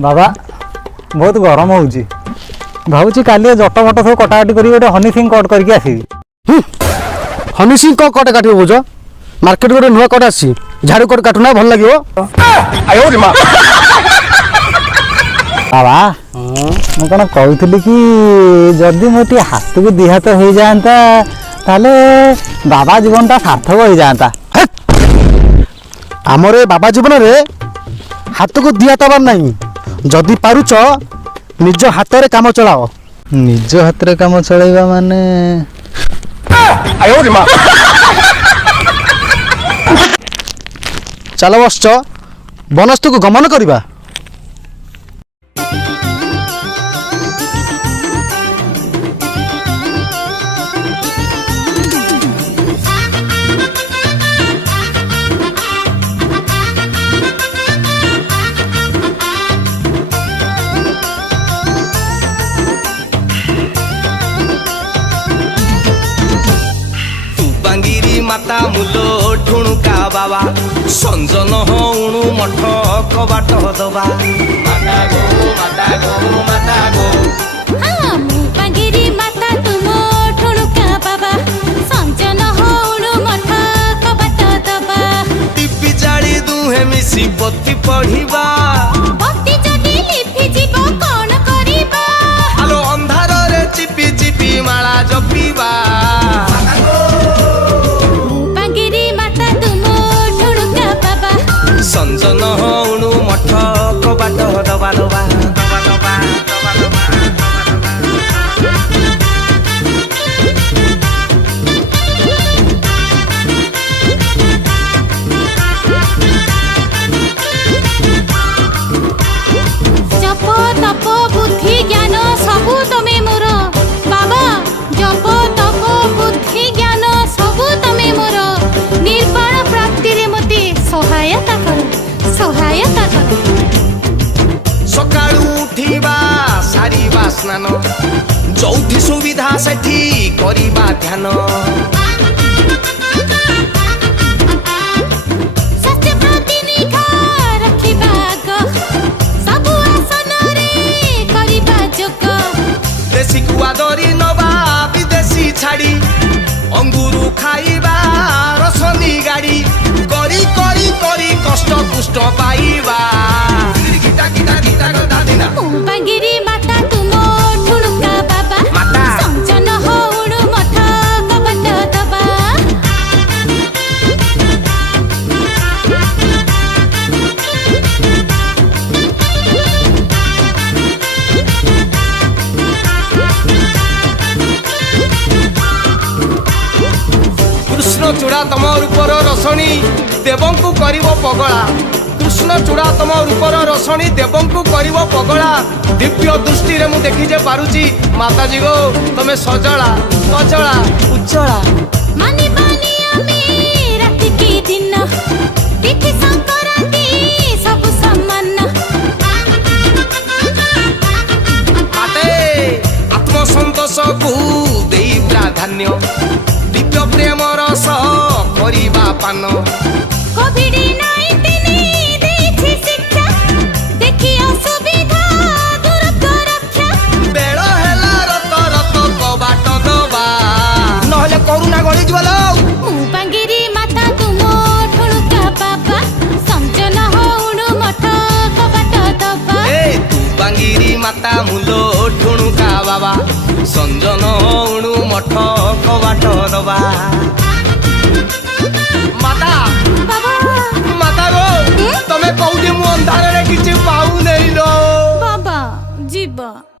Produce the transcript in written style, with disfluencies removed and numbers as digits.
बाबा बहुत गरम हो भावुँ काली जट फट सब कटाकटी कर गोटे हनी सिंह कट करके आसबि। हनी सिंह कट काट बुझ मार्केट गोटे नुआ कट आसी झाड़ू कट काटुना भल लगे। बाबा मुझे कौन कहूली कि जदि मोटे हाथ को दी हाथ हो जाता ताले बाबा जीवनटा सार्थक हो जाता। आमर ए बाबा जीवन रे हाथ को दी हाथ हबार नहीं जदि पारुच निज हाथ रे काम चलाओ। निज हाथ रे काम चलाइबा माने चल बस बनस्तु को गमन करवा। माता मूलो ठुणुका बाबा संजन हणु मठ कबाट दबा माता गो माता गो माता गो। हाँ मुपांगिरी माता तुम ठुणुका बाबा संजन हणु मठ कबाट दबा टिपी जाड़ी दुहे मिसी पति पढ़िबा पति जदि लिफि जीव कोन करिबा आलो अंधार रे चिपी चिपी माला जपिबा। संजन हणु मठ कबाट दबा दबा दबा दबा दबा जप तप बुद्धि ज्ञान सबु तमे मोर बाबा जप तप बुद्धि ज्ञान सबु तमे मोर निर्वाण प्राप्ति रे मते सहायता कर सहायता कर। सकाळू उठिबा सारिबा स्नान जौथि सुविधा सेठी करिबा ध्यान सत्य प्रति निखा रखिबा ग सबु आसन रे करिबा जोग देशी कुआ दरी नबा विदेशी छाड़ी अंगुरु खाइबा रसनी गाड़ी करी करी करी कष्ट कुष्ट पाइबा। मुपांगिरी माता तुम ठुणुका बाबा माता संजन हणु मठ कबाट दबा कृष्ण चूड़ा तम रूपर रसणी देवंकु करिवो पगला कृष्ण चूड़ा तम रूपर रसणी देवंकु करिवो पगला दिव्य दृष्टि रे मु देखि जे पारुची माताजी गो तमे सजला सजला उज्जला मानी बानी आमी राति की दिन तिथि संक्रांति सब समान माते आत्मसंतोष को देई प्राधान्य दिव्य प्रेम रस करिबा पान कोविड-19 देछि शिक्षा देखि असुविधा दूर रक्षा बेଳ ହେଲା ରତ ରତ କବାଟ ଦବା ନହେଲେ କରୁଣା ଗଳି ଯିବ ଲୋ। मुपांगिरी माता तुम ठुणुका बाबा संजन हणु मठ कबाट दबा ए तू बांगिरी माता मूलो ठुणुका बाबा संजन हणु मठ कबाट दबा माता बाबा माता गो तमे कौडी